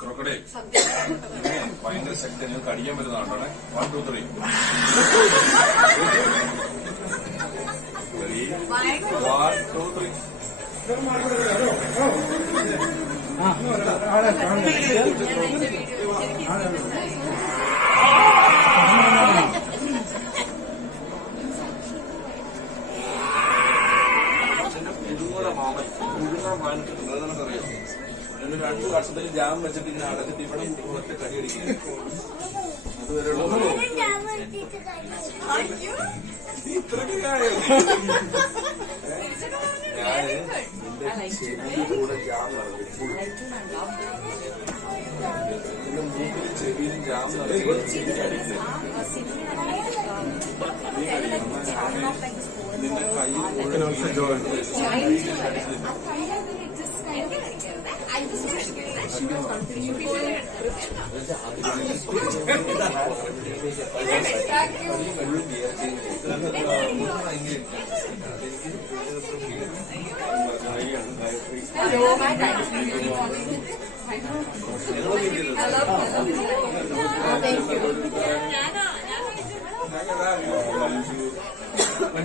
Crocodile ഭയങ്കര ശക്തി. നിങ്ങൾക്ക് അടിക്കാൻ പറ്റുന്നതാണ് one two three one two three രണ്ടു വർഷത്തിൽ ജാം വെച്ചിട്ട് ഇങ്ങനെ അടച്ചിട്ട് ഇവിടെ ഒറ്റ കടി അടിക്കുക അതുവരെയുള്ള ഇത്രയ്ക്ക് കാര്യം ഞാൻ എന്റെ ചെവിയുടെ കൂടെ ജാം എന്റെ മൂക്കിലും ചെവിയിലും ജാം നടത്തി ചെവി അടിച്ച് That's. I love Thank you.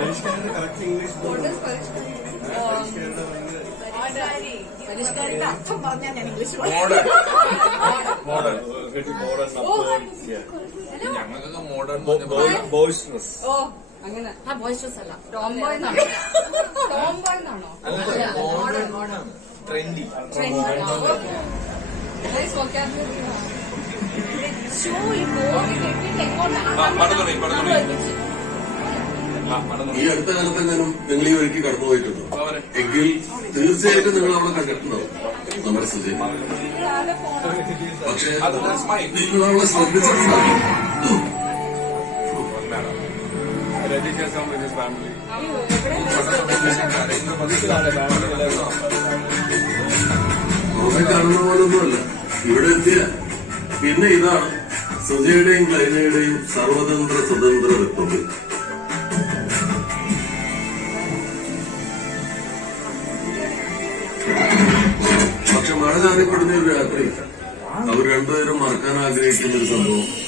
പരിഷ്കാരത്തിന്റെ കറക്റ്റ് ഇംഗ്ലീഷ് പരിഷ്കാരത്തിന്റെ അർത്ഥം പറഞ്ഞാൽ ഞാൻ ഇംഗ്ലീഷ് മോഡേൺ മോഡേൺ ഞങ്ങൾക്കൊക്കെ മോഡേൺ ബോയ്സ്ട്രസ് ഓ അങ്ങനെ. ആ ബോയ്സ്റ്റേഴ്സ് അല്ല. ടോംബോയ് എന്നാണോ? ടോംബോയ് എന്നാണോ? മോഡേൺ മോഡേൺ ട്രെൻഡി ഷൂ ഈ പടതുണി. എങ്ങോട്ടാണ് ഈ അടുത്ത കാലത്തെങ്ങാനും നിങ്ങൾ ഈ വഴിക്ക് കടന്നു പോയിട്ടുണ്ടോ? എങ്കിൽ തീർച്ചയായിട്ടും നിങ്ങൾ അവിടെ കണ്ടിട്ടുണ്ടാവും. നമ്മുടെ സ്ഥിതി പക്ഷേ. നിങ്ങൾ അവളെ ശ്രദ്ധിച്ചിട്ടുണ്ടാവും കാണുന്ന പോലൊന്നുമല്ല. ഇവിടെ എത്തിയ. പിന്നെ ഇതാണ് സുജയുടെയും ക്ലൈനയുടെയും സർവതന്ത്ര സ്വതന്ത്ര റിപ്പബ്ലിക്. മഴ ഒരു രാത്രി. അവർ രണ്ടുപേരും മറക്കാൻ ആഗ്രഹിക്കുന്ന ഒരു സംഭവം.